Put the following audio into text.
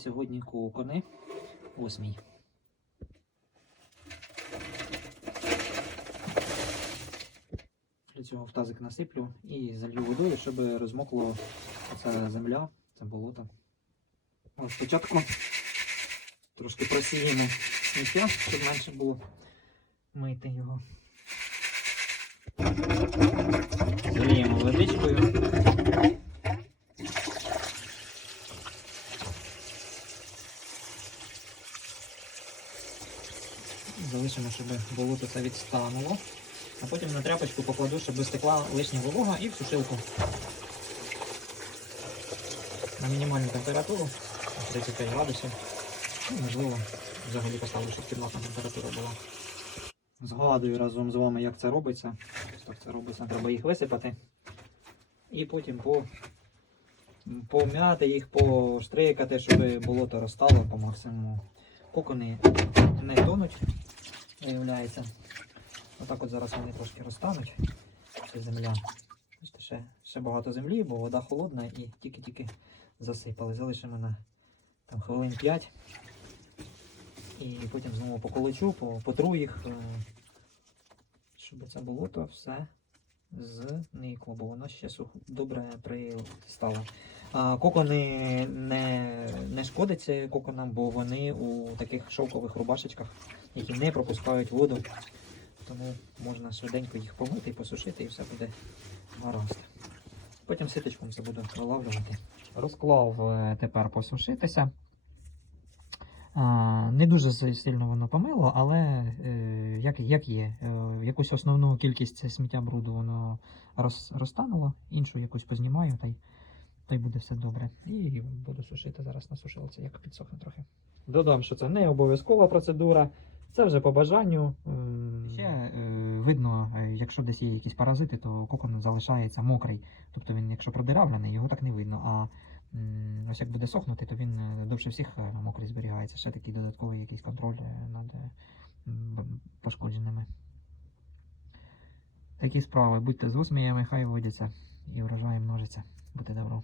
сьогодні кокони. Ось мій. Для цього в тазик насиплю і залью водою, щоб розмокла ця земля, це болото. Ось спочатку трошки просіємо сміття, щоб менше було мити його. Залишимо, щоб болото це відстануло. А потім на тряпочку покладу, щоб стекла лишня волога і в сушилку. На мінімальну температуру 35 градусів. Ну, можливо, взагалі поставлю, щоб кімнатна температура була. Згадую разом з вами, як це робиться. Так це робиться. Треба їх висипати. І потім по, пом'яти їх, поштрикати, щоб болото розтало по максимуму. Кокони не тонуть, виявляється. Отак от зараз вони трошки розтануть. Це земля. Бачите, ще, ще багато землі, бо вода холодна і тільки-тільки засипали. Залишимо на там, хвилин 5. І потім знову поколочу, по- потру їх, е, щоб це болото все зникло, бо воно ще сух, добре пристало. Кокони не, не шкодиться коконам, бо вони у таких шовкових рубашечках, які не пропускають воду. Тому можна швиденько їх помити і посушити, і все буде гаразд. Потім ситочком це буду вилавлювати. Розклав е, тепер посушитися. Не дуже сильно воно помило, але е, як, як є. Е, якусь основну кількість сміття бруду воно розтануло, іншу якусь познімаю, та й, та й буде все добре. І буду сушити зараз на сушилці, як підсохне трохи. Додам, що це не обов'язкова процедура, це вже по бажанню. Ще е, видно, е, якщо десь є якісь паразити, то кокон залишається мокрий. Тобто він, якщо продиравлений, його так не видно. А ось як буде сохнути, то він е, довше всіх мокрий зберігається. Ще такий додатковий якийсь контроль над пошкодженими. Такі справи. Будьте з усміями, хай водяться і врожай множиться. Будьте добро.